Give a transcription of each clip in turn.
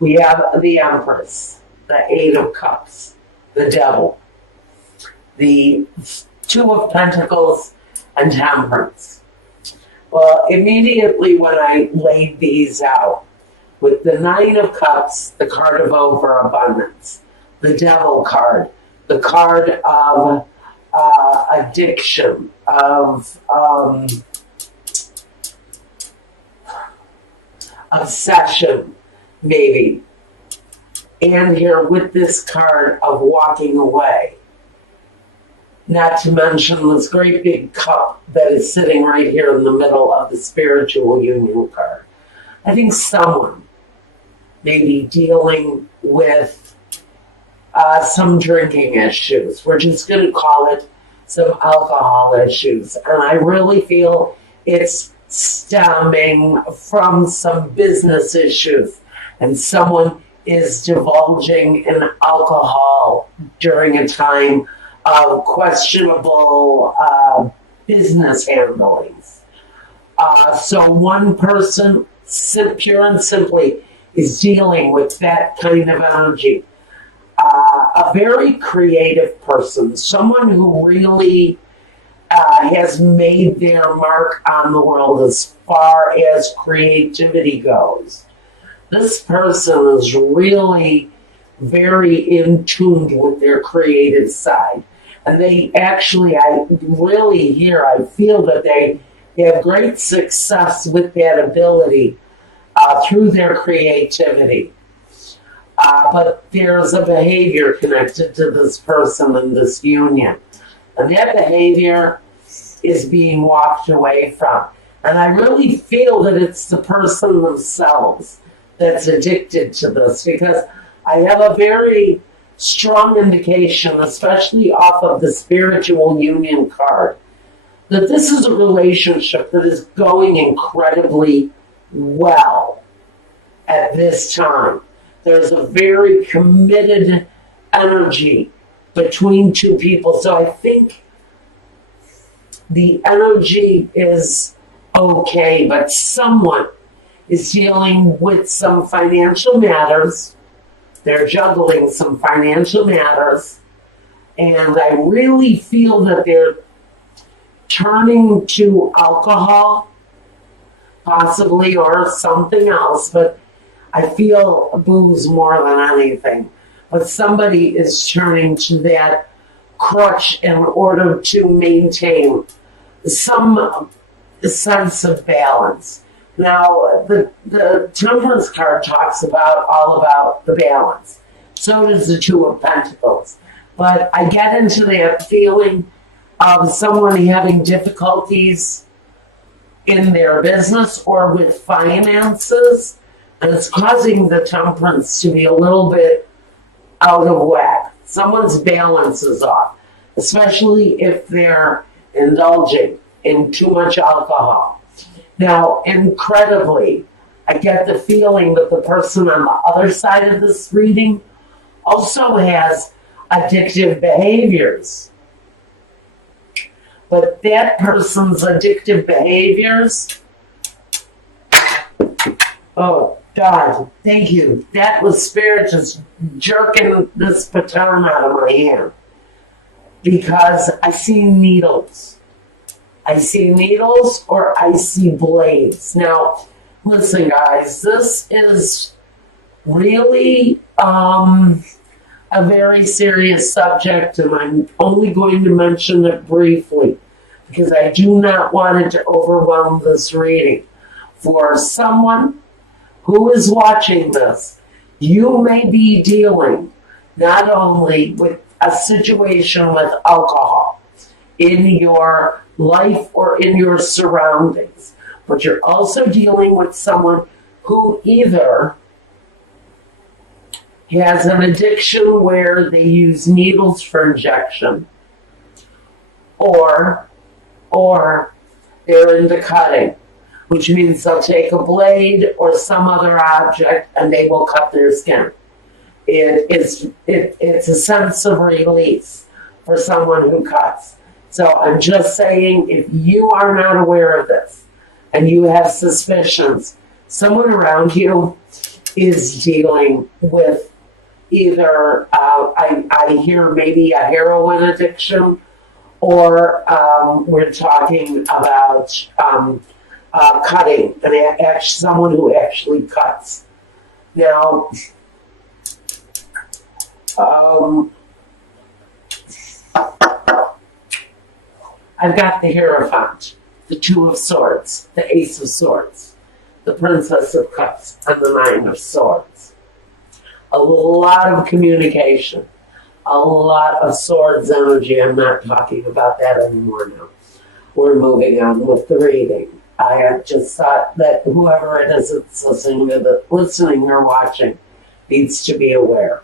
We have the Empress, the Eight of Cups, the Devil, the Two of Pentacles, and Temperance. Well, immediately when I laid these out, with the Nine of Cups, the card of overabundance, the Devil card, the card of addiction, of obsession, maybe. And here with this card of walking away. Not to mention this great big cup that is sitting right here in the middle of the spiritual union card. I think someone may be dealing with some drinking issues. We're just going to call it some alcohol issues. And I really feel it's stemming from some business issues. And someone is divulging in alcohol during a time of questionable business handlings. So one person, pure and simply, is dealing with that kind of energy. A very creative person, someone who really has made their mark on the world as far as creativity goes. This person is really very in tune with their creative side. And they actually, I feel that they have great success with that ability through their creativity. But there's a behavior connected to this person in this union. And that behavior is being walked away from. And I really feel that it's the person themselves that's addicted to this, because I have a very strong indication, especially off of the spiritual union card, that this is a relationship that is going incredibly well at this time. There's a very committed energy between two people. So I think the energy is okay, but someone is dealing with some financial matters. They're juggling some financial matters. And I really feel that they're turning to alcohol, possibly, or something else, but I feel booze more than anything. But somebody is turning to that crutch in order to maintain some sense of balance. Now, the Temperance card talks all about the balance. So does the Two of Pentacles. But I get into that feeling of someone having difficulties in their business or with finances, and it's causing the Temperance to be a little bit out of whack. Someone's balance is off, especially if they're indulging in too much alcohol. Now, incredibly, I get the feeling that the person on the other side of this reading also has addictive behaviors. But that person's addictive behaviors, oh, God, thank you. That was Spirit just jerking this baton out of my hand. Because I see needles. I see needles or I see blades. Now, listen, guys, this is really a very serious subject, and I'm only going to mention it briefly because I do not want it to overwhelm this reading. For someone who is watching this, you may be dealing not only with a situation with alcohol in your life or in your surroundings, but you're also dealing with someone who either has an addiction where they use needles for injection, or they're into cutting, which means they'll take a blade or some other object and they will cut their skin. It's a sense of release for someone who cuts. So I'm just saying, if you are not aware of this and you have suspicions, someone around you is dealing with either, I hear maybe a heroin addiction, or we're talking about cutting, and someone who actually cuts. Now, I've got the Hierophant, the Two of Swords, the Ace of Swords, the Princess of Cups, and the Nine of Swords. A lot of communication, a lot of swords energy. I'm not talking about that anymore now. We're moving on with the reading. I just thought that whoever it is that's listening or watching needs to be aware.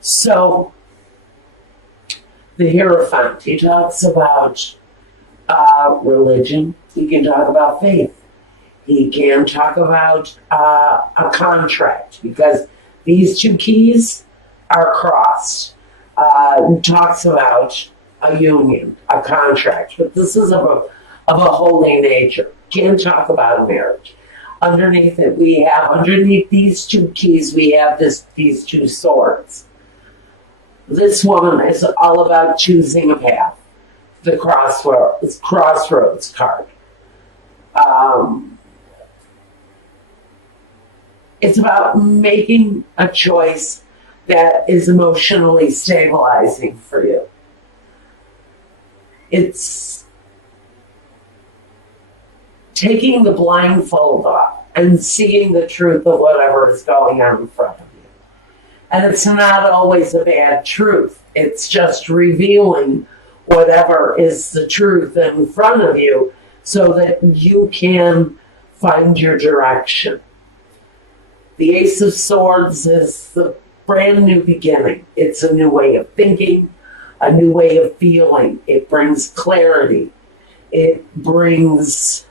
So, the Hierophant, he talks about religion. He can talk about faith. He can talk about a contract, because these two keys are crossed. Talks about a union, a contract, but this is of a holy nature. Can't talk about a marriage. Underneath these two keys, we have these two swords. This woman is all about choosing a path. The crossroads card. It's about making a choice that is emotionally stabilizing for you. It's taking the blindfold off and seeing the truth of whatever is going on in front of you. And it's not always a bad truth. It's just revealing whatever is the truth in front of you so that you can find your direction. The Ace of Swords is the brand new beginning. It's a new way of thinking, a new way of feeling. It brings clarity. It opens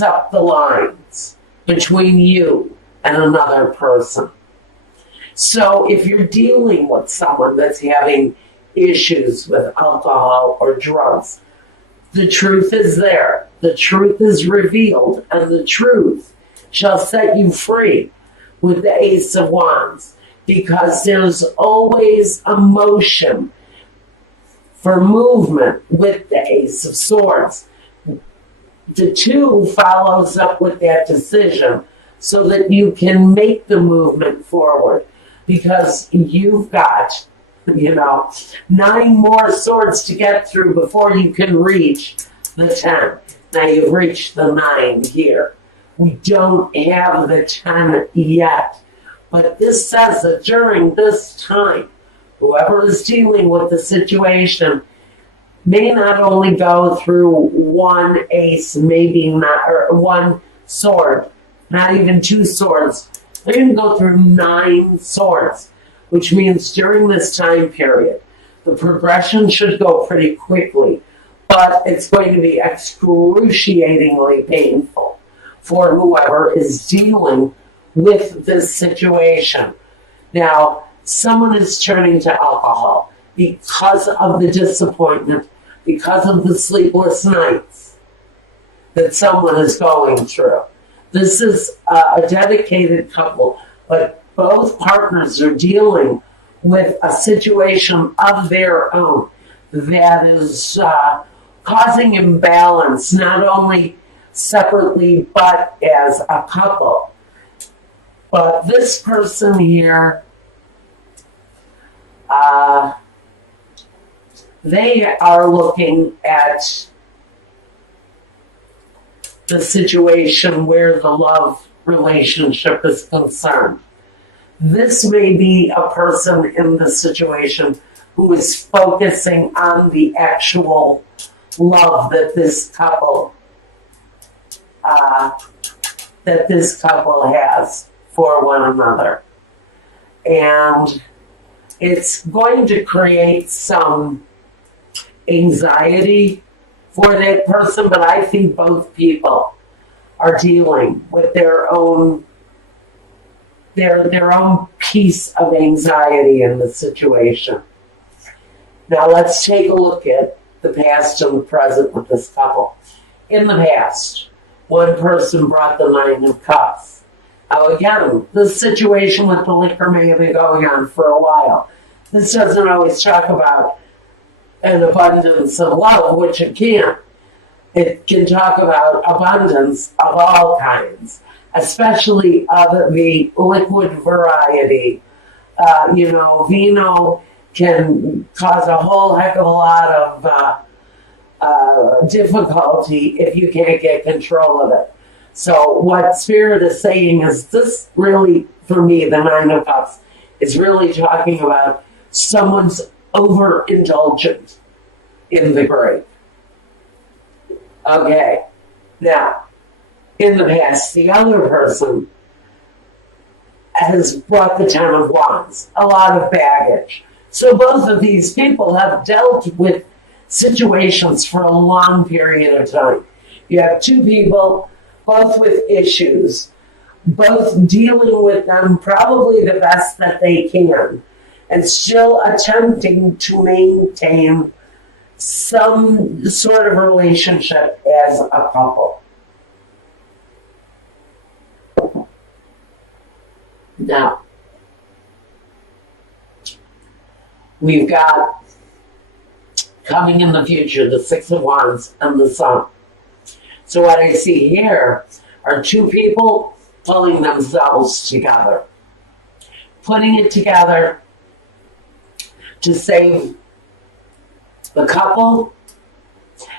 up the lines between you and another person. So if you're dealing with someone that's having issues with alcohol or drugs, the truth is there. The truth is revealed, and the truth shall set you free with the Ace of Wands, because there's always a motion for movement with the Ace of Swords. The two follows up with that decision so that you can make the movement forward, because you've got, 9 more swords to get through before you can reach the 10. Now you've reached the 9 here. We don't have the 10 yet. But this says that during this time, whoever is dealing with the situation may not only go through one ace, maybe not, or one sword, not even 2 swords. They're going to go through 9 swords, which means during this time period, the progression should go pretty quickly, but it's going to be excruciatingly painful for whoever is dealing with this situation. Now, someone is turning to alcohol because of the disappointment, because of the sleepless nights that someone is going through. This is a dedicated couple, but both partners are dealing with a situation of their own that is causing imbalance, not only separately, but as a couple. But this person here, they are looking at the situation where the love relationship is concerned. This may be a person in the situation who is focusing on the actual love that this couple has for one another. And it's going to create some anxiety for that person, but I think both people are dealing with their own piece of anxiety in the situation. Now let's take a look at the past and the present with this couple. In the past, one person brought the Nine of Cups. Now again, this situation with the liquor may have been going on for a while. This doesn't always talk about an abundance of love, which it can. It can talk about abundance of all kinds, especially of the liquid variety. Vino can cause a whole heck of a lot of difficulty if you can't get control of it. So what Spirit is saying is this really, for me, the Nine of Cups, is really talking about someone's overindulgent in the grape. Okay, now, in the past, the other person has brought the Ten of Wands, a lot of baggage. So both of these people have dealt with situations for a long period of time. You have two people, both with issues, both dealing with them probably the best that they can, and still attempting to maintain some sort of relationship as a couple. Now, we've got coming in the future the Six of Wands and the Sun. So what I see here are two people pulling themselves together, putting it together to save the couple,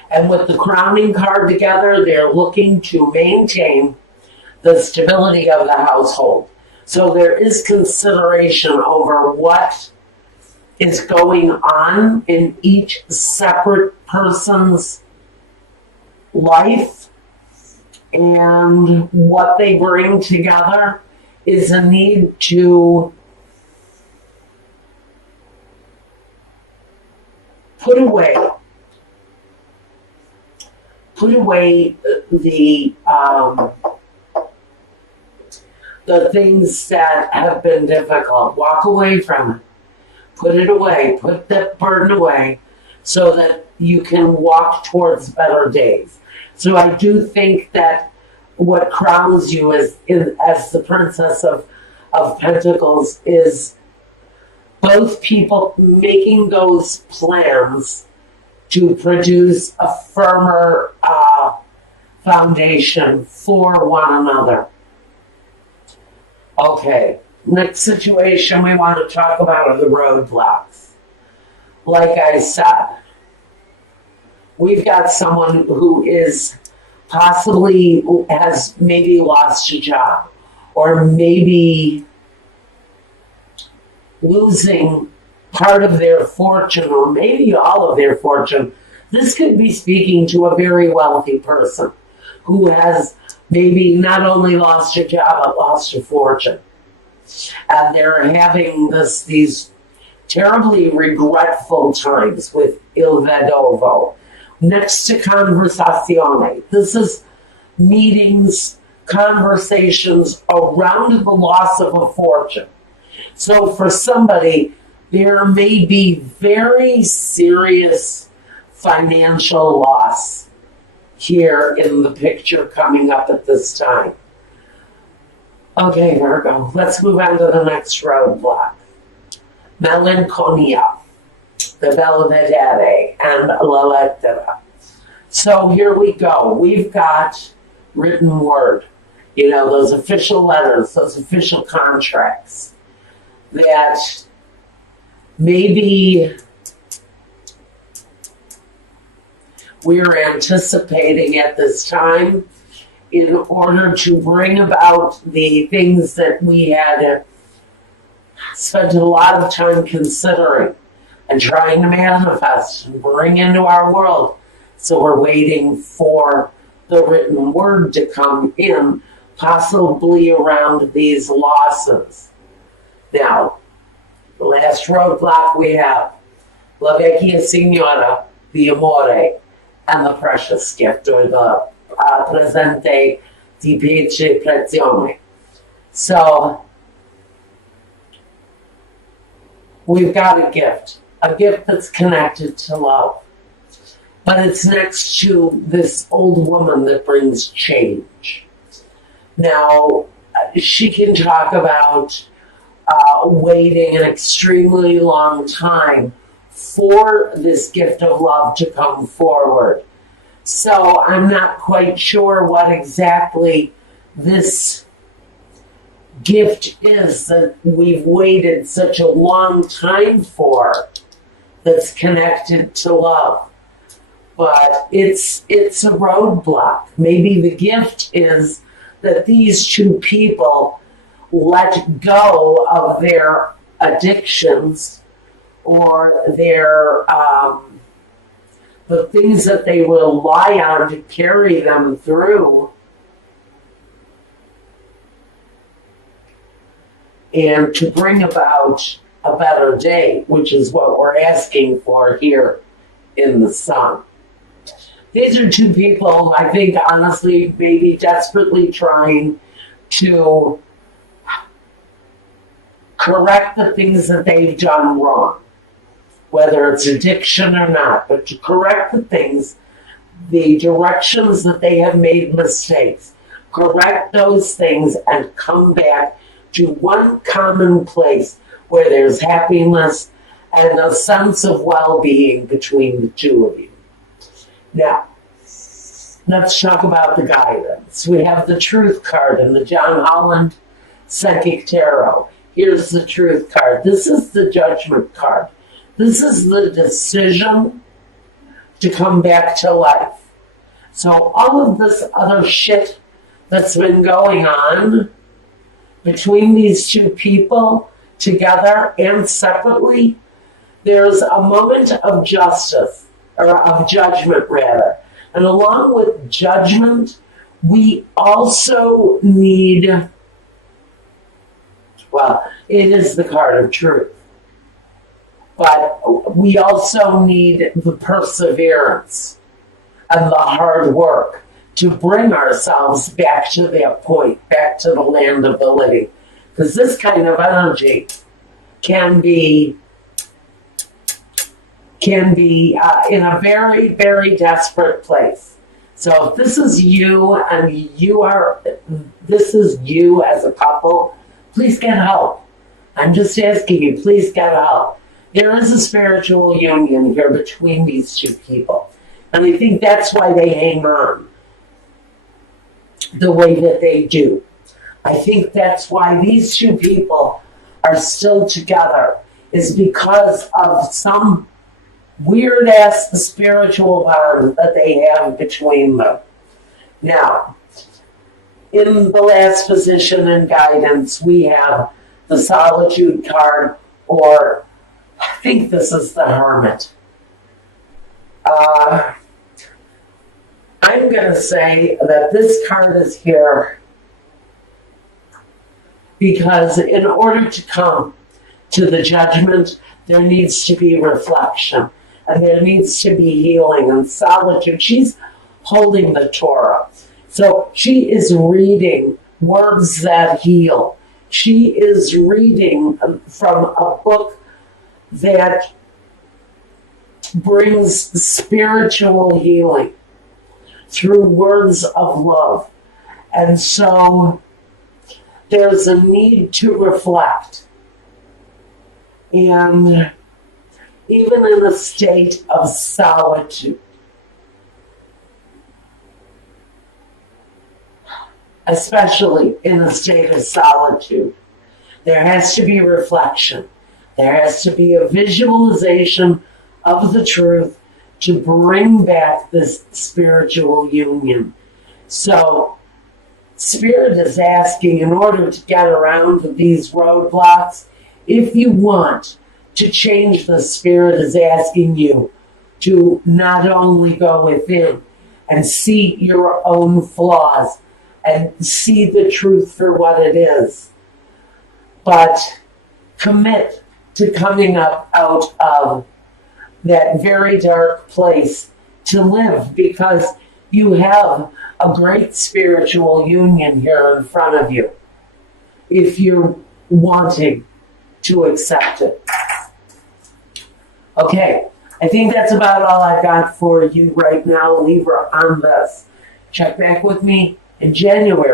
and with the crowning card together, they're looking to maintain the stability of the household. So there is consideration over what is going on in each separate person's life, and what they bring together is a need to put away the things that have been difficult. Walk away from it. Put it away. Put that burden away so that you can walk towards better days. So I do think that what crowns you as the Princess of Pentacles is both people making those plans to produce a firmer foundation for one another. Okay, next situation we want to talk about are the roadblocks. Like I said, we've got someone who is possibly has maybe lost a job, or maybe losing part of their fortune, or maybe all of their fortune. This could be speaking to a very wealthy person who has maybe not only lost a job, but lost a fortune. And they're having these terribly regretful times with Il Vedovo. Next to conversazione. This is meetings, conversations around the loss of a fortune. So for somebody, there may be very serious financial loss here in the picture coming up at this time. Okay, Virgo, let's move on to the next roadblock. Melancholia, the Belvedere, and La Lettera. So here we go. We've got written word, those official letters, those official contracts that maybe we're anticipating at this time in order to bring about the things that we had spent a lot of time considering and trying to manifest and bring into our world. So we're waiting for the written word to come in, possibly around these losses. Now, the last roadblock we have, La Vecchia Signora, the Amore, and the precious gift, or the presente di Pece Prezione. So, we've got a gift that's connected to love. but it's next to this old woman that brings change. Now, she can talk about waiting an extremely long time for this gift of love to come forward. So I'm not quite sure what exactly this gift is that we've waited such a long time for that's connected to love. But it's a roadblock. Maybe the gift is that these two people let go of their addictions or their the things that they rely on to carry them through, and to bring about a better day, which is what we're asking for here in the sun. These are two people, I think, honestly, maybe desperately trying to correct the things that they've done wrong, whether it's addiction or not, but to correct the things, the directions that they have made mistakes, correct those things and come back to one common place where there's happiness and a sense of well-being between the two of you. Now, let's talk about the guidance. We have the Truth card in the John Holland Psychic Tarot. Here's the Truth card. This is the Judgment card. This is the decision to come back to life. So all of this other shit that's been going on between these two people, together and separately, there's a moment of justice, or of judgment rather. And along with judgment, we also need, well, it is the card of truth. But we also need the perseverance and the hard work to bring ourselves back to that point, back to the land of the living. Because this kind of energy can be in a very, very desperate place. So if this is you and this is you as a couple, please get help. I'm just asking you, please get help. There is a spiritual union here between these two people. And I think that's why they hang on the way that they do. I think that's why these two people are still together, is because of some weird-ass spiritual bond that they have between them. Now, in the last position in guidance, we have the Solitude card, or I think this is the Hermit. I'm going to say that this card is here because in order to come to the judgment, there needs to be reflection and there needs to be healing and solitude. She's holding the Torah. So she is reading words that heal. She is reading from a book that brings spiritual healing through words of love. And so there's a need to reflect. And even in a state of solitude, especially in a state of solitude, there has to be reflection. There has to be a visualization of the truth to bring back this spiritual union. So, Spirit is asking, in order to get around these roadblocks, if you want to change, the Spirit is asking you to not only go within and see your own flaws and see the truth for what it is, but commit to coming up out of that very dark place to live, because you have a great spiritual union here in front of you if you're wanting to accept it. Okay, I think that's about all I've got for you right now, Libra, on this. Check back with me in January.